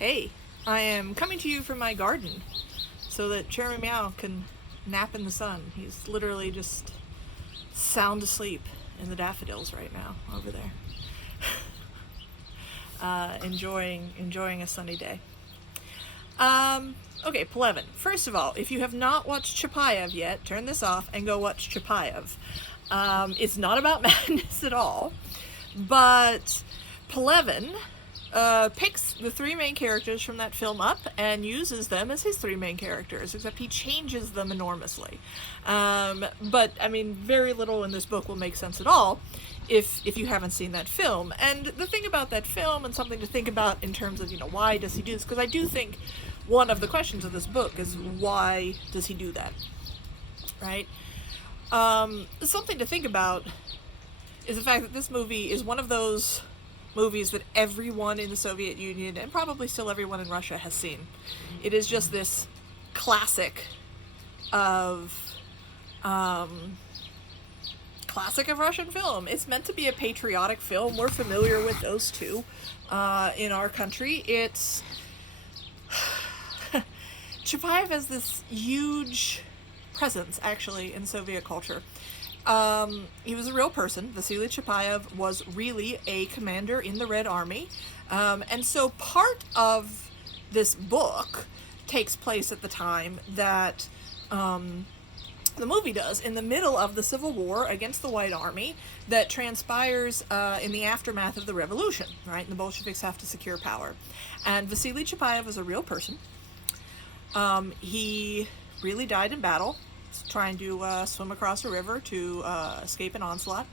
Hey, I am coming to you from my garden so that Cherry Meow can nap in the sun. He's literally just sound asleep in the daffodils right now over there. Enjoying a sunny day. Okay, Plevin. First of all, if you have not watched Chapayev yet, turn this off and go watch Chapayev. It's not about madness at all, but Plevin picks the three main characters from that film up and uses them as his three main characters, except he changes them enormously. But, I mean, very little in this book will make sense at all if you haven't seen that film. And the thing about that film, and something to think about in terms of, why does he do this? Because I do think one of the questions of this book is, why does he do that? Right? Something to think about is the fact that this movie is one of those movies that everyone in the Soviet Union, and probably still everyone in Russia, has seen. It is just this classic of Russian film. It's meant to be a patriotic film. We're familiar with those two in our country. It's Chapayev has this huge presence, actually, in Soviet culture. He was a real person. Vasily Chapayev was really a commander in the Red Army. And so part of this book takes place at the time that the movie does, in the middle of the Civil War against the White Army that transpires in the aftermath of the revolution, right? And the Bolsheviks have to secure power. And Vasily Chapayev is a real person. He really died in battle, trying to swim across a river to escape an onslaught.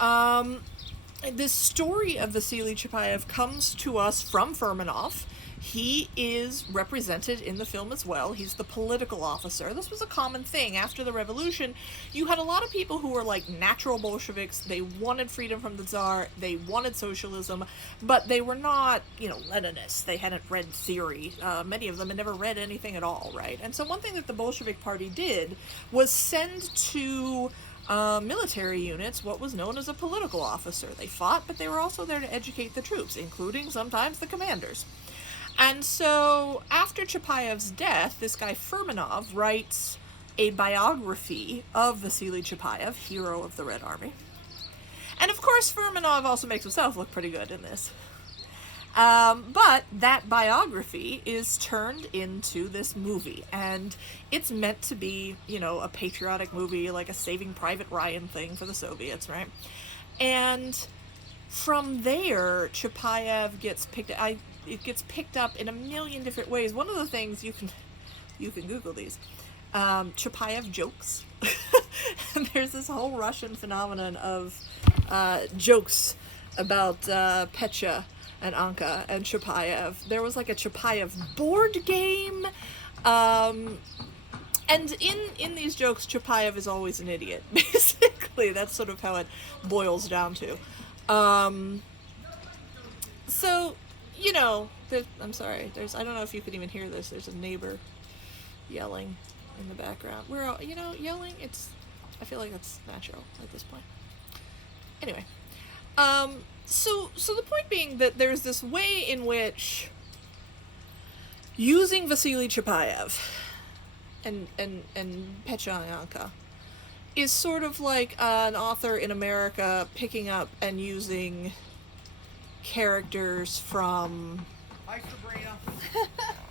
The story of Vasily Chapayev comes to us from Furmanov. He is represented in the film as well. He's the political officer. This was a common thing. After the revolution, you had a lot of people who were like natural Bolsheviks. They wanted freedom from the Tsar. They wanted socialism, but they were not, Leninists. They hadn't read theory. Many of them had never read anything at all, right? And so one thing that the Bolshevik Party did was send to military units what was known as a political officer. They fought, but they were also there to educate the troops, including sometimes the commanders. And so, after Chapayev's death, this guy Furmanov writes a biography of Vasily Chapayev, hero of the Red Army. And of course, Furmanov also makes himself look pretty good in this. But that biography is turned into this movie, and it's meant to be, a patriotic movie, like a Saving Private Ryan thing for the Soviets, right? And from there, Chapayev gets it gets picked up in a million different ways. One of the things you can Google these, Chapayev jokes. And there's this whole Russian phenomenon of jokes about Petya and Anka and Chapayev. There was like a Chapayev board game. And in these jokes, Chapayev is always an idiot. Basically, that's sort of how it boils down to. So, I'm sorry. I don't know if you can even hear this. There's a neighbor yelling in the background. We're all, yelling. I feel like that's natural at this point. Anyway, so the point being that there's this way in which using Vasily Chapayev and Petya and Anka is sort of like an author in America picking up and using characters from... Hi, Sabrina.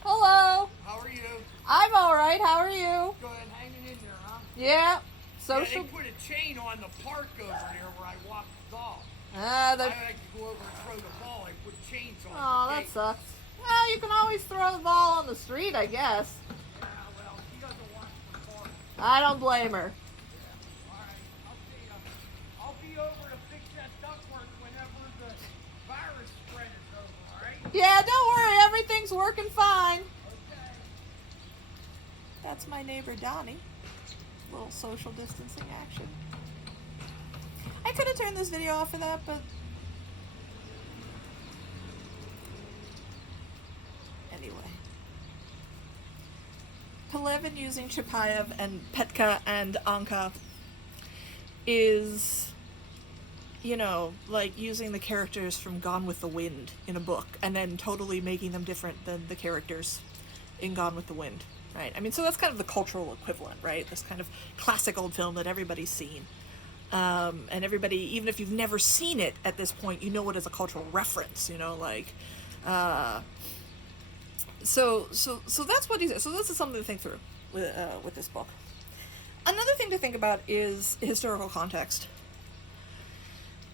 Hello. How are you? I'm alright, how are you? Good, hanging in there, huh? Yeah. Yeah, Social... they put a chain on the park over there where I walk the dog. I like to go over and throw the ball. I put chains on Oh, the that gate. sucks. Well, you can always throw the ball on the street, I guess. Yeah, well, she doesn't want the park. I don't blame her. All right, I'll see you. I'll be over to fix that ductwork whenever the virus spread is over, all right? Yeah, don't worry, everything's working fine. Okay. That's my neighbor Donnie. Little social distancing action. I could have turned this video off for that, but... Anyway. Plevin using Chapayev and Petya and Anka is you know, like using the characters from Gone with the Wind in a book and then totally making them different than the characters in Gone with the Wind, right? I mean, so that's kind of the cultural equivalent, right? This kind of classic old film that everybody's seen. And everybody, even if you've never seen it at this point, you know it as a cultural reference, you know, like, so that's what he said. So this is something to think through with this book. Another thing to think about is historical context.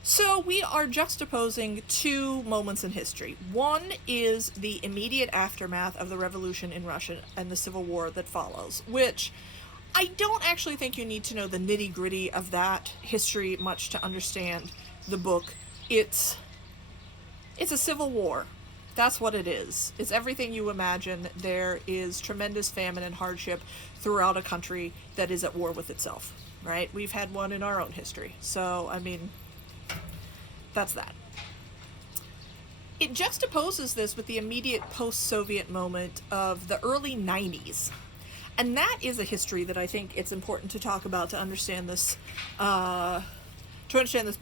So we are juxtaposing two moments in history. One is the immediate aftermath of the revolution in Russia and the civil war that follows, which I don't actually think you need to know the nitty-gritty of that history much to understand the book. It's a civil war. That's what it is. It's everything you imagine. There is tremendous famine and hardship throughout a country that is at war with itself, right? We've had one in our own history. So, I mean, that's that. It juxtaposes this with the immediate post-Soviet moment of the early 90s. And that is a history that I think it's important to talk about to understand this book,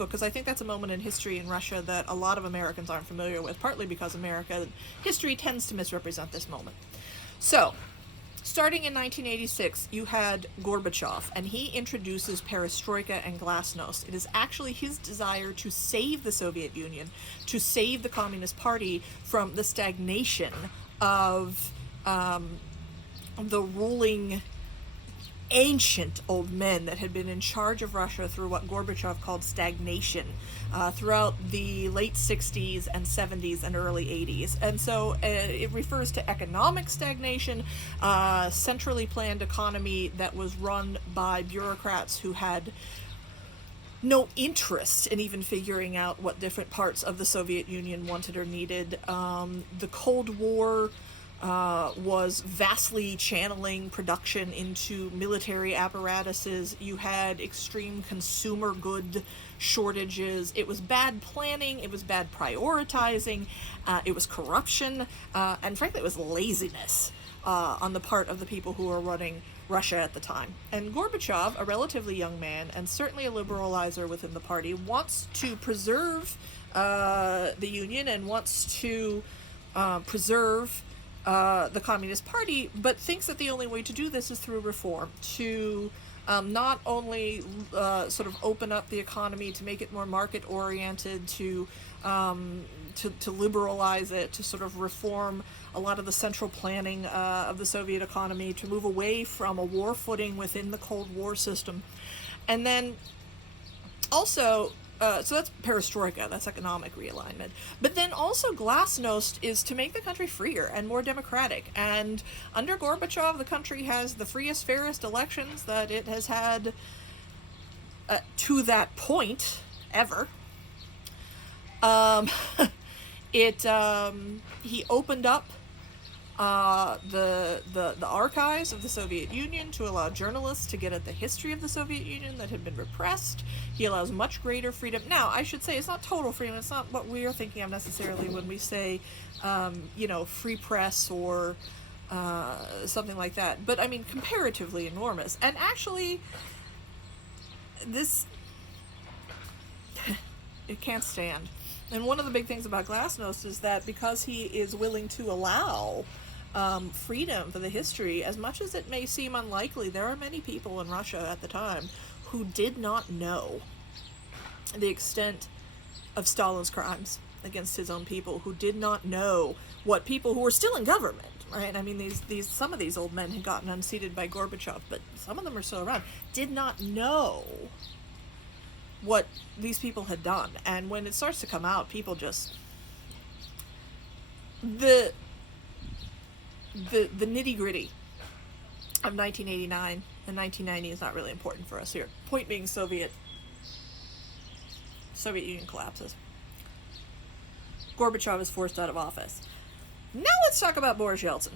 because I think that's a moment in history in Russia that a lot of Americans aren't familiar with, partly because American history tends to misrepresent this moment. So, starting in 1986, you had Gorbachev, and he introduces perestroika and glasnost. It is actually his desire to save the Soviet Union, to save the Communist Party from the stagnation of the ruling ancient old men that had been in charge of Russia through what Gorbachev called stagnation throughout the late 60s and 70s and early 80s. And so it refers to economic stagnation, centrally planned economy that was run by bureaucrats who had no interest in even figuring out what different parts of the Soviet Union wanted or needed. The Cold War was vastly channeling production into military apparatuses. You had extreme consumer good shortages. It was bad planning. It was bad prioritizing. It was corruption. And frankly, it was laziness on the part of the people who were running Russia at the time. And Gorbachev, a relatively young man, and certainly a liberalizer within the party, wants to preserve the Union and wants to preserve the Communist Party, but thinks that the only way to do this is through reform, to not only sort of open up the economy, to make it more market-oriented, to liberalize it, to sort of reform a lot of the central planning of the Soviet economy, to move away from a war footing within the Cold War system. And then also, so that's perestroika, that's economic realignment. But then also glasnost is to make the country freer and more democratic. And under Gorbachev, the country has the freest, fairest elections that it has had to that point ever. He opened up the archives of the Soviet Union to allow journalists to get at the history of the Soviet Union that had been repressed. He allows much greater freedom. Now, I should say, it's not total freedom. It's not what we are thinking of necessarily when we say, free press or something like that. But, I mean, comparatively enormous. And actually, this... it can't stand. And one of the big things about Glasnost is that because he is willing to allow freedom for the history, as much as it may seem unlikely, there are many people in Russia at the time who did not know the extent of Stalin's crimes against his own people, who did not know what people who were still in government, right? I mean, some of these old men had gotten unseated by Gorbachev, but some of them are still around, did not know what these people had done. And when it starts to come out, people just... The nitty-gritty of 1989 and 1990 is not really important for us here. Point being, Soviet Union collapses. Gorbachev is forced out of office. Now let's talk about Boris Yeltsin.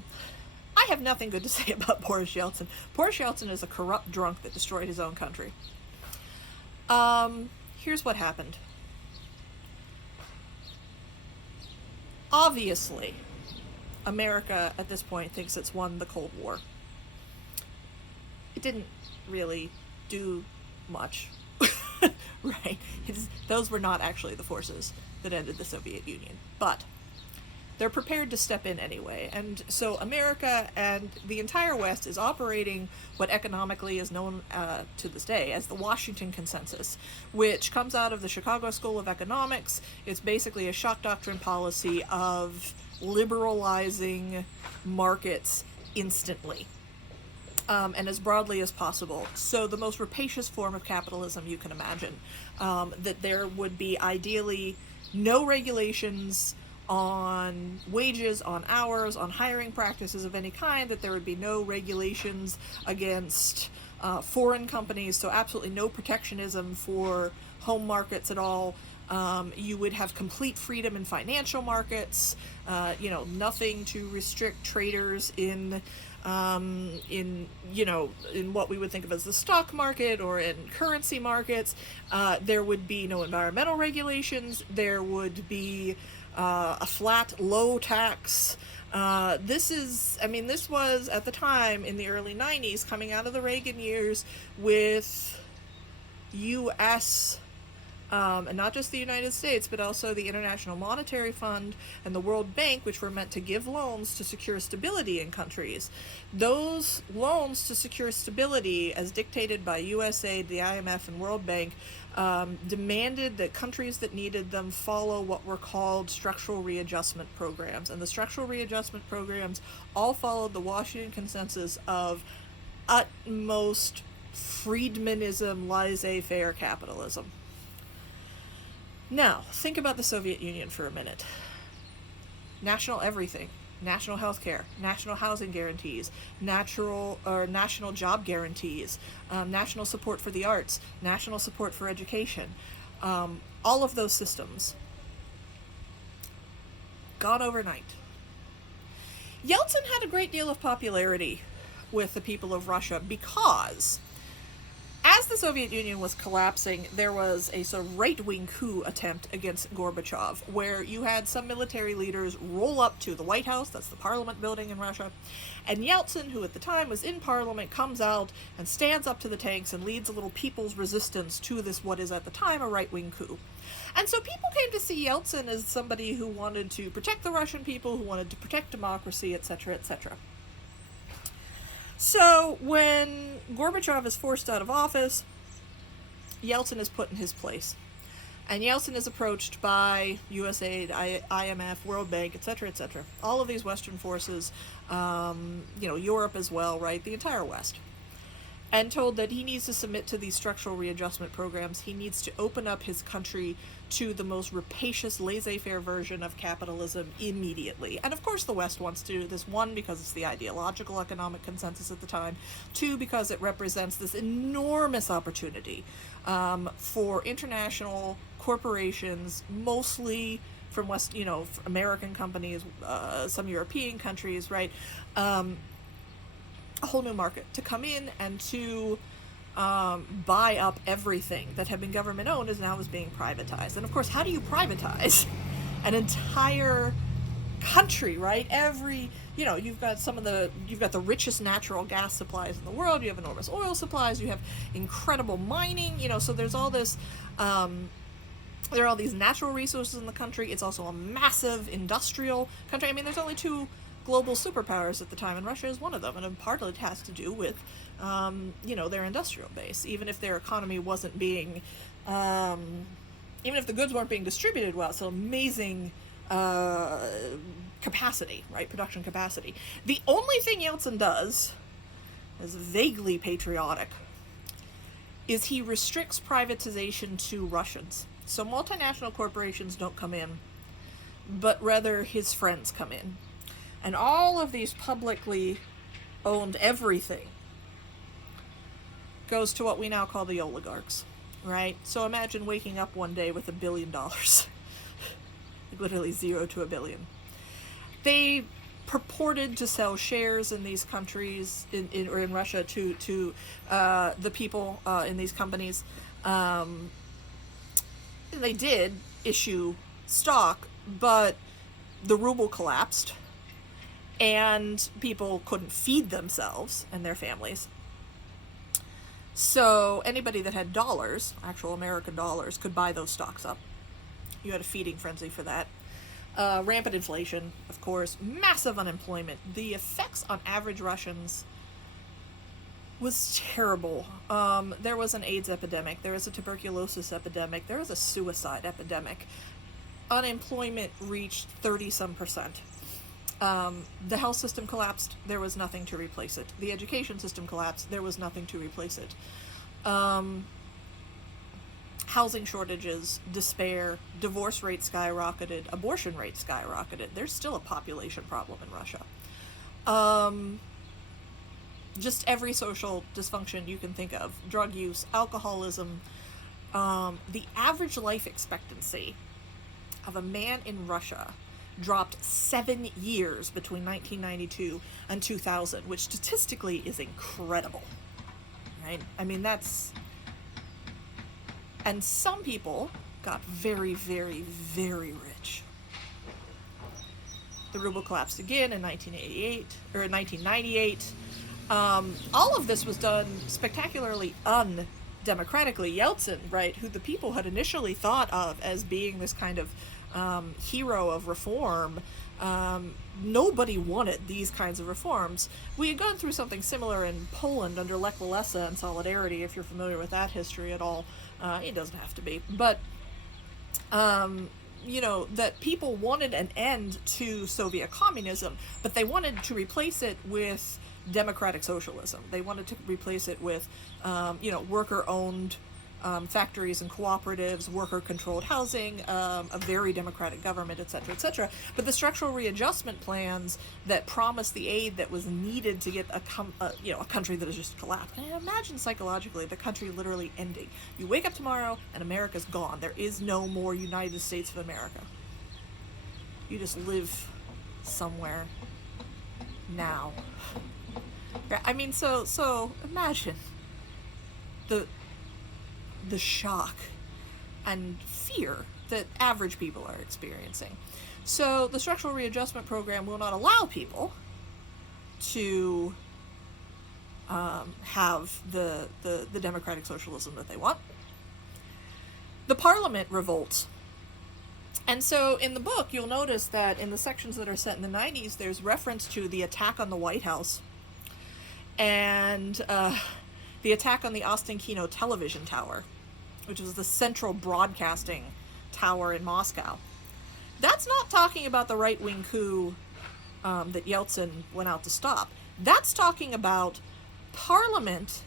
I have nothing good to say about Boris Yeltsin. Boris Yeltsin is a corrupt drunk that destroyed his own country. Here's what happened. Obviously, America at this point thinks it's won the Cold War. It didn't really do much. right? Those were not actually the forces that ended the Soviet Union. But they're prepared to step in anyway. And so America and the entire West is operating what economically is known to this day as the Washington Consensus, which comes out of the Chicago School of Economics. It's basically a shock doctrine policy of liberalizing markets instantly. And as broadly as possible. So the most rapacious form of capitalism you can imagine. That there would be ideally no regulations on wages, on hours, on hiring practices of any kind, that there would be no regulations against foreign companies, so absolutely no protectionism for home markets at all. You would have complete freedom in financial markets, nothing to restrict traders in what we would think of as the stock market or in currency markets. There would be no environmental regulations. There would be a flat, low tax. This was at the time in the early 90s, coming out of the Reagan years, with U.S., and not just the United States, but also the International Monetary Fund and the World Bank, which were meant to give loans to secure stability in countries. Those loans to secure stability, as dictated by USAID, the IMF, and World Bank, demanded that countries that needed them follow what were called structural readjustment programs. And the structural readjustment programs all followed the Washington Consensus of utmost Friedmanism, laissez-faire capitalism. Now, think about the Soviet Union for a minute. National everything. National health care, national housing guarantees, national job guarantees, national support for the arts, national support for education. All of those systems gone overnight. Yeltsin had a great deal of popularity with the people of Russia because as the Soviet Union was collapsing, there was a sort of right-wing coup attempt against Gorbachev, where you had some military leaders roll up to the White House, that's the parliament building in Russia, and Yeltsin, who at the time was in parliament, comes out and stands up to the tanks and leads a little people's resistance to this, what is at the time, a right-wing coup. And so people came to see Yeltsin as somebody who wanted to protect the Russian people, who wanted to protect democracy, etc., etc. So when Gorbachev is forced out of office, Yeltsin is put in his place. And Yeltsin is approached by USAID, IMF, World Bank, etc., etc. All of these Western forces, Europe as well, right? The entire West. And told that he needs to submit to these structural readjustment programs. He needs to open up his country to the most rapacious, laissez-faire version of capitalism immediately. And of course the West wants to do this, one, because it's the ideological economic consensus at the time, two, because it represents this enormous opportunity for international corporations, mostly from West, American companies, some European countries, right? A whole new market to come in and to buy up everything that had been government owned is being privatized. And of course, how do you privatize an entire country, right? You've got the richest natural gas supplies in the world, you have enormous oil supplies, you have incredible mining, so there's all this, there are all these natural resources in the country. It's also a massive industrial country. I mean, there's only two global superpowers at the time, and Russia is one of them, and partly it has to do with, their industrial base. Even if their economy wasn't being, even if the goods weren't being distributed well, so amazing capacity, right, production capacity. The only thing Yeltsin does, is vaguely patriotic, is he restricts privatization to Russians. So multinational corporations don't come in, but rather his friends come in. And all of these publicly owned everything goes to what we now call the oligarchs, right? So imagine waking up one day with $1 billion. Literally 0 to 1 billion. They purported to sell shares in these countries, or in Russia, to the people in these companies. They did issue stock, but the ruble collapsed, and people couldn't feed themselves and their families. So anybody that had dollars, actual American dollars, could buy those stocks up. You had a feeding frenzy for that. Rampant inflation, of course, massive unemployment. The effects on average Russians was terrible. There was an AIDS epidemic, there was a tuberculosis epidemic, there was a suicide epidemic. Unemployment reached 30 some percent. The health system collapsed, there was nothing to replace it. The education system collapsed, there was nothing to replace it. Housing shortages, despair, divorce rates skyrocketed, abortion rates skyrocketed. There's still a population problem in Russia. Just every social dysfunction you can think of, drug use, alcoholism. The average life expectancy of a man in Russia dropped 7 years between 1992 and 2000, which statistically is incredible, right? I mean, that's... And some people got very, very, very rich. The ruble collapsed again in 1988, or 1998. All of this was done spectacularly undemocratically. Yeltsin, right, who the people had initially thought of as being this kind of hero of reform, nobody wanted these kinds of reforms. We had gone through something similar in Poland under Lech Walesa and Solidarity, if you're familiar with that history at all. It doesn't have to be. But, you know, that people wanted an end to Soviet communism, but they wanted to replace it with democratic socialism. They wanted to replace it with, you know, worker-owned factories and cooperatives, worker-controlled housing, a very democratic government, etc., etc. But the structural readjustment plans that promised the aid that was needed to get a country that has just collapsed. And imagine psychologically the country literally ending. You wake up tomorrow and America's gone. There is no more United States of America. You just live somewhere now. I mean, so imagine the shock and fear that average people are experiencing. So the structural readjustment program will not allow people to have the democratic socialism that they want. The parliament revolts. And so in the book, you'll notice that in the sections that are set in the 90s, there's reference to the attack on the White House and the attack on the Ostankino television tower, which was the central broadcasting tower in Moscow. That's not talking about the right-wing coup that Yeltsin went out to stop. That's talking about Parliament,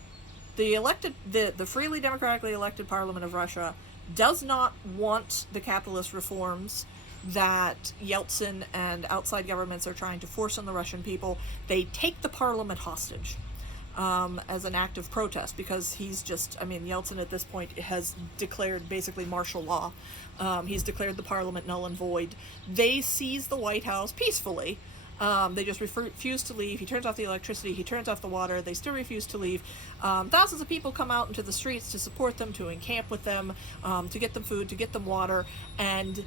the freely democratically elected Parliament of Russia, does not want the capitalist reforms that Yeltsin and outside governments are trying to force on the Russian people. They take the Parliament hostage as an act of protest, because he's just, I mean, Yeltsin at this point has declared basically martial law. He's declared the Parliament null and void. They seize the White House peacefully. They just refuse to leave. He turns off the electricity. He turns off the water. They still refuse to leave. Thousands of people come out into the streets to support them, to encamp with them, to get them food, to get them water. And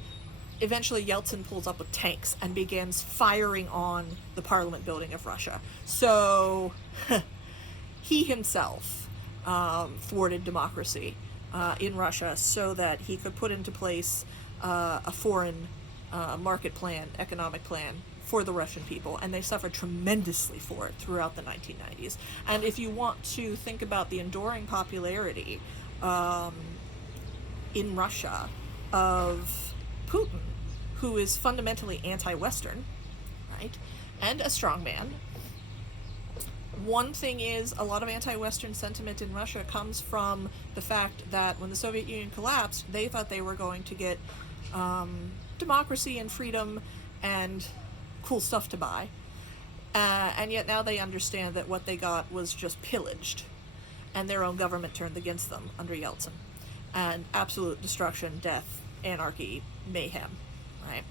eventually Yeltsin pulls up with tanks and begins firing on the Parliament building of Russia. So he himself thwarted democracy in Russia so that he could put into place a foreign market plan, economic plan for the Russian people, and they suffered tremendously for it throughout the 1990s. And if you want to think about the enduring popularity in Russia of Putin, who is fundamentally anti-Western, right, and a strongman, one thing is a lot of anti-Western sentiment in Russia comes from the fact that when the Soviet Union collapsed, they thought they were going to get democracy and freedom and cool stuff to buy, and yet now they understand that what they got was just pillaged, and their own government turned against them under Yeltsin, and absolute destruction, death, anarchy, mayhem, right?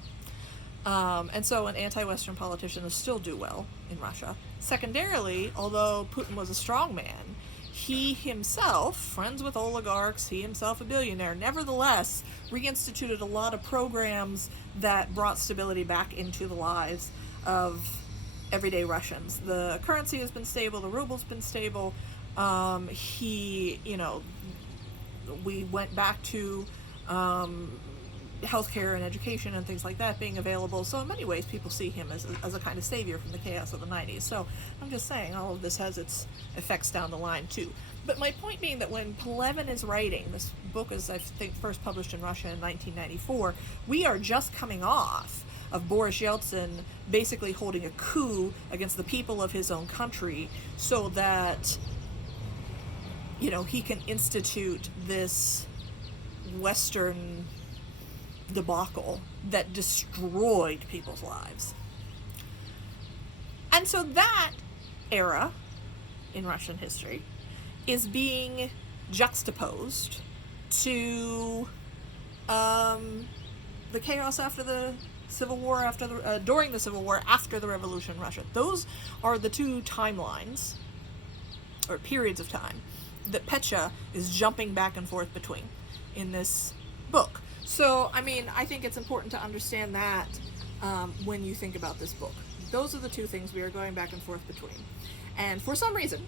And so an anti-Western politician will still do well in Russia. Secondarily, although Putin was a strong man, he himself, friends with oligarchs, he himself a billionaire, nevertheless reinstituted a lot of programs that brought stability back into the lives of everyday Russians. The currency has been stable, the ruble's been stable, He, you know, we went back to healthcare and education and things like that being available. So in many ways, people see him as a kind of savior from the chaos of the 90s. So I'm just saying, all of this has its effects down the line too. But my point being that when Pelevin is writing, this book is, I think, first published in Russia in 1994, we are just coming off of Boris Yeltsin basically holding a coup against the people of his own country so that, you know, he can institute this Western debacle that destroyed people's lives. And so that era in Russian history is being juxtaposed to the chaos after the Civil War, during the Civil War, after the Revolution in Russia. Those are the two timelines, or periods of time, that Petya is jumping back and forth between in this book. So, I mean, I think it's important to understand that when you think about this book. Those are the two things we are going back and forth between. And for some reason,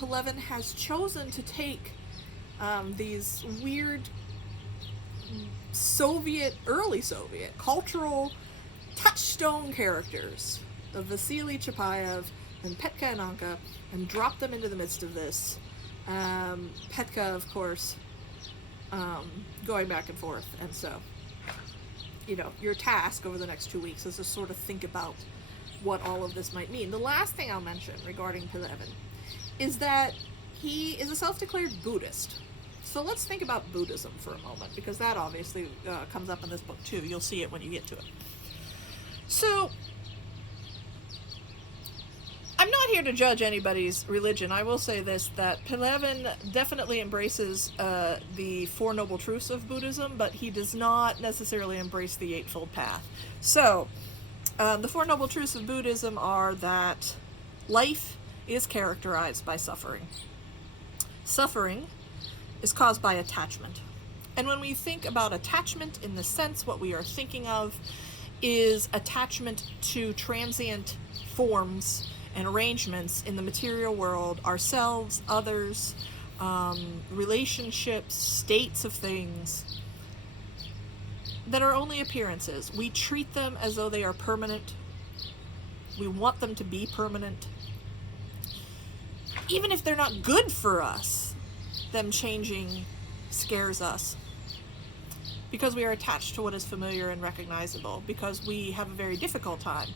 Pelevin has chosen to take these weird early Soviet, cultural touchstone characters of Vasily Chapayev and Petka and Anka and drop them into the midst of this. Petka, of course, going back and forth. And so, you know, your task over the next 2 weeks is to sort of think about what all of this might mean. The last thing I'll mention regarding Pelevin is that he is a self-declared Buddhist. So let's think about Buddhism for a moment, because that obviously comes up in this book too. You'll see it when you get to it. So, I'm not here to judge anybody's religion. I will say this, that Pelevin definitely embraces the Four Noble Truths of Buddhism, but he does not necessarily embrace the Eightfold Path. So, the Four Noble Truths of Buddhism are that life is characterized by suffering. Suffering is caused by attachment. And when we think about attachment in the sense, what we are thinking of is attachment to transient forms and arrangements in the material world, ourselves, others, relationships, states of things that are only appearances. We treat them as though they are permanent. We want them to be permanent. Even if they're not good for us, them changing scares us. Because we are attached to what is familiar and recognizable. Because we have a very difficult time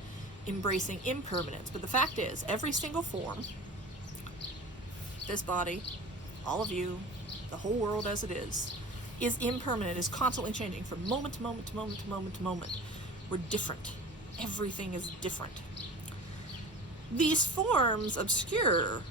embracing impermanence. But the fact is, every single form, this body, all of you, the whole world as it is impermanent, is constantly changing from moment to moment to moment to moment to moment. We're different. Everything is different. These forms obscure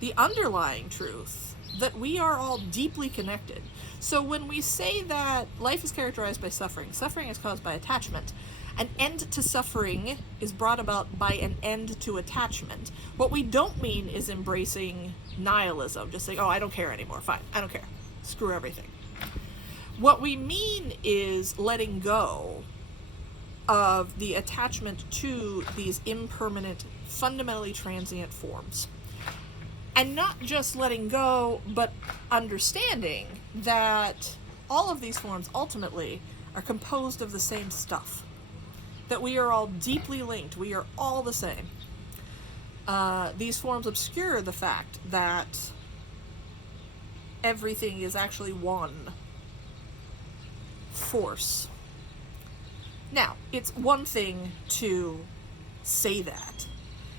the underlying truth that we are all deeply connected. So when we say that life is characterized by suffering, suffering is caused by attachment, an end to suffering is brought about by an end to attachment. What we don't mean is embracing nihilism, just saying, oh, I don't care anymore, fine, I don't care, screw everything. What we mean is letting go of the attachment to these impermanent, fundamentally transient forms. And not just letting go, but understanding that all of these forms ultimately are composed of the same stuff. That we are all deeply linked. We are all the same. These forms obscure the fact that everything is actually one force. Now, it's one thing to say that.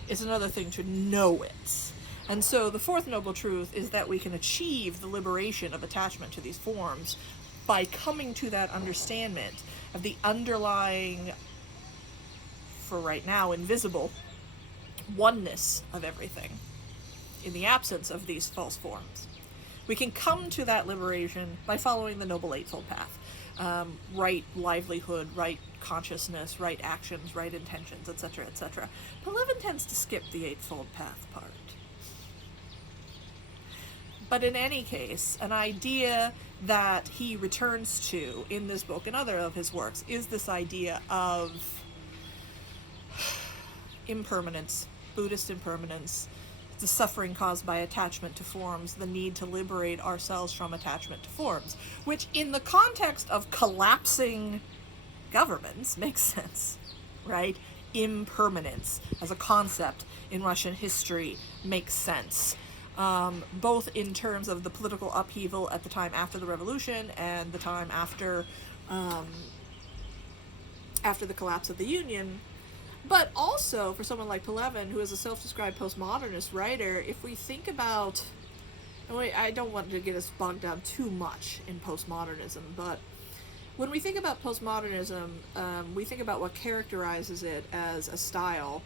It's another thing to know it. And so the fourth noble truth is that we can achieve the liberation of attachment to these forms by coming to that understanding of the underlying, for right now, invisible oneness of everything in the absence of these false forms. We can come to that liberation by following the Noble Eightfold Path. Right livelihood, right consciousness, right actions, right intentions, etc., etc. Pelevin tends to skip the Eightfold Path part. But in any case, an idea that he returns to in this book and other of his works is this idea of impermanence, Buddhist impermanence, the suffering caused by attachment to forms, the need to liberate ourselves from attachment to forms, which in the context of collapsing governments makes sense, right? Impermanence as a concept in Russian history makes sense, both in terms of the political upheaval at the time after the revolution and the time after the collapse of the Union. But also, for someone like Pelevin, who is a self-described postmodernist writer, if we think about, and I don't want to get us bogged down too much in postmodernism, but when we think about postmodernism, we think about what characterizes it as a style,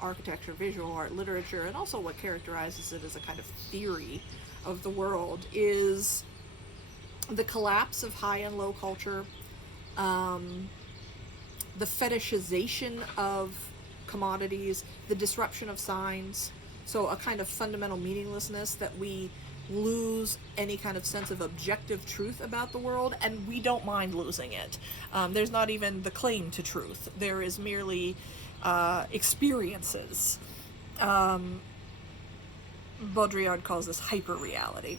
architecture, visual art, literature, and also what characterizes it as a kind of theory of the world is the collapse of high and low culture, the fetishization of commodities, the disruption of signs, so a kind of fundamental meaninglessness that we lose any kind of sense of objective truth about the world, and we don't mind losing it. There's not even the claim to truth. There is merely experiences. Baudrillard calls this hyper-reality.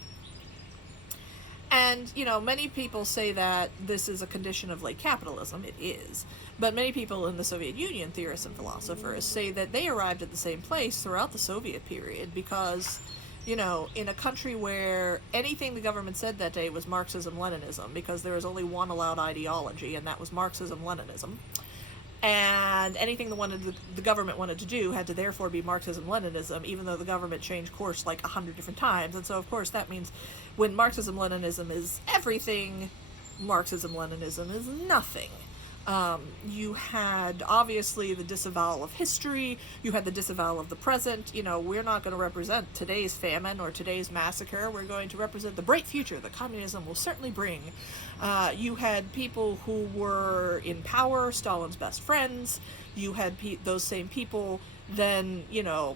And, many people say that this is a condition of late capitalism. It is. But many people in the Soviet Union, theorists and philosophers, say that they arrived at the same place throughout the Soviet period because, in a country where anything the government said that day was Marxism-Leninism, because there was only one allowed ideology, and that was Marxism-Leninism. And anything the government wanted to do had to therefore be Marxism-Leninism, even though the government changed course like 100 different times. And so, of course, that means when Marxism-Leninism is everything, Marxism-Leninism is nothing. You had, obviously, the disavowal of history. You had the disavowal of the present. We're not going to represent today's famine or today's massacre. We're going to represent the bright future that communism will certainly bring. You had people who were in power, Stalin's best friends. You had those same people then,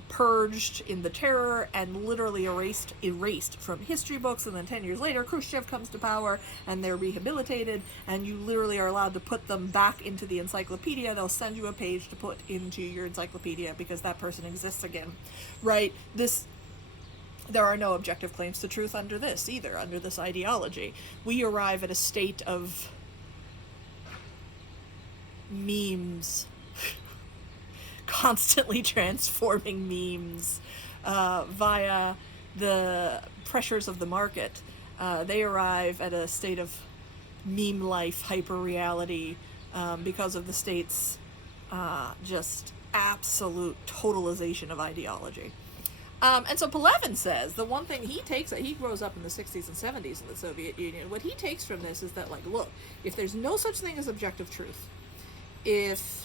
purged in the terror and literally erased from history books, and then 10 years later, Khrushchev comes to power, and they're rehabilitated, and you literally are allowed to put them back into the encyclopedia. They'll send you a page to put into your encyclopedia because that person exists again, right? There are no objective claims to truth under this, either, under this ideology. We arrive at a state of memes, constantly transforming memes via the pressures of the market. They arrive at a state of meme life, hyper-reality, because of the state's just absolute totalization of ideology. And so Pelevin says the one thing he grows up in the 60s and 70s in the Soviet Union, what he takes from this is that, look, if there's no such thing as objective truth, if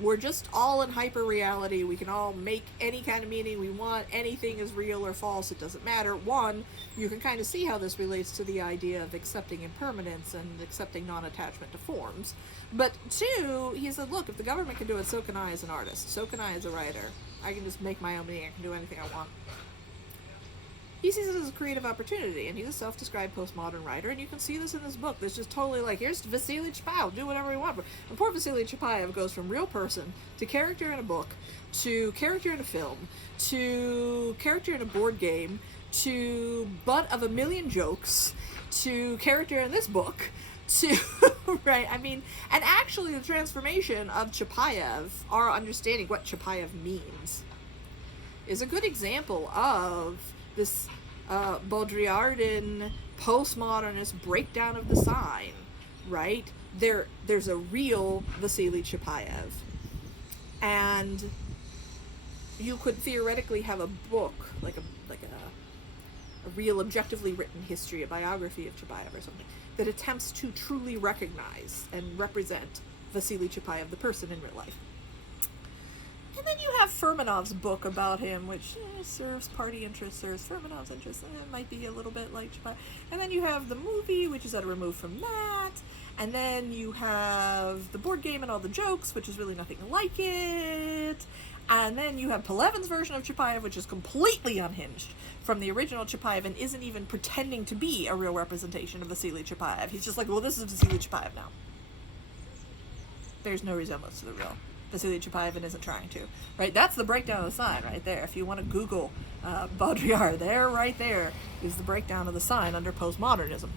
we're just all in hyper-reality, we can all make any kind of meaning we want, anything is real or false, it doesn't matter. One, you can kind of see how this relates to the idea of accepting impermanence and accepting non-attachment to forms. But two, he said, look, if the government can do it, so can I as an artist, so can I as a writer. I can just make my own meaning, I can do anything I want. He sees it as a creative opportunity, and he's a self-described postmodern writer, and you can see this in this book. There's just totally here's Vasily Chapayev, do whatever you want. And poor Vasily Chapayev goes from real person to character in a book, to character in a film, to character in a board game, to butt of a million jokes, to character in this book, to, right, and actually the transformation of Chapayev, our understanding what Chapayev means, is a good example of this Baudrillardian postmodernist breakdown of the sign, right? There's a real Vasily Chapayev, and you could theoretically have a book like a real objectively written history, a biography of Chapayev or something that attempts to truly recognize and represent Vasily Chapayev, the person in real life. And then you have Fermanov's book about him, which serves party interests, serves Fermanov's interests, and it might be a little bit like Chapayev. And then you have the movie, which is at a remove from that. And then you have the board game and all the jokes, which is really nothing like it. And then you have Pelevin's version of Chapayev, which is completely unhinged from the original Chapayev and isn't even pretending to be a real representation of Vasily Chapayev. He's just like, well, this is Vasily Chapayev now. there's no resemblance to the real Vasily Chapayev and isn't trying to. Right? That's the breakdown of the sign right there. If you want to Google Baudrillard, there, right there, is the breakdown of the sign under postmodernism.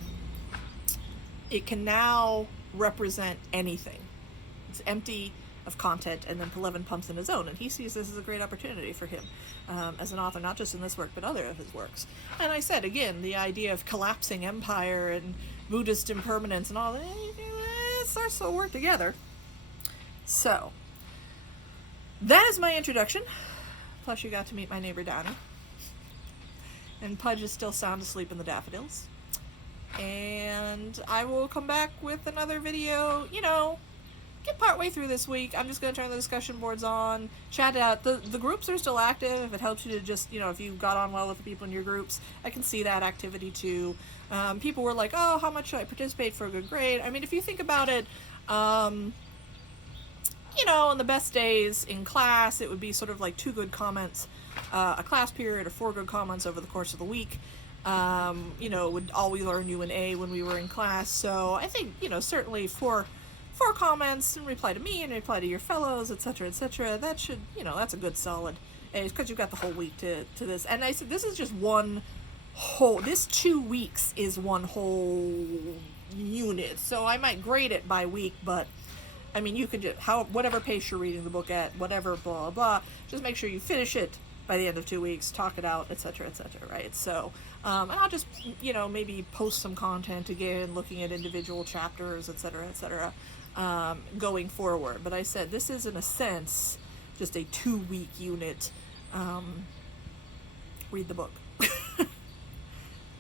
It can now represent anything. It's empty of content, and then Pelevin pumps in his own, and he sees this as a great opportunity for him as an author, not just in this work, but other of his works. And I said, again, the idea of collapsing empire and Buddhist impermanence and all that, it starts to work together. So, that is my introduction. Plus you got to meet my neighbor Donnie. And Pudge is still sound asleep in the daffodils. And I will come back with another video, get partway through this week. I'm just going to turn the discussion boards on, chat it out. The groups are still active. If it helps you to just, if you got on well with the people in your groups, I can see that activity too. People were like, oh, how much should I participate for a good grade? I mean, if you think about it, on the best days in class, it would be sort of like 2 good comments a class period or 4 good comments over the course of the week. Would always earn you an A when we were in class. So I think, certainly 4 comments in reply to me and reply to your fellows, etc., etc. That should, that's a good solid A, because you've got the whole week to this. And I said, this is just this 2 weeks is one whole unit. So I might grade it by week, but I mean, you can just, whatever pace you're reading the book at, whatever, blah, blah, just make sure you finish it by the end of 2 weeks, talk it out, etc., right? So, and I'll just, maybe post some content again, looking at individual chapters, etc., going forward. But I said, this is, in a sense, just a 2-week unit. Read the book.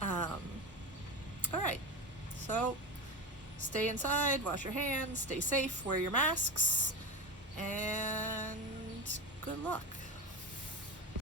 All right. So, stay inside, wash your hands, stay safe, wear your masks, and good luck.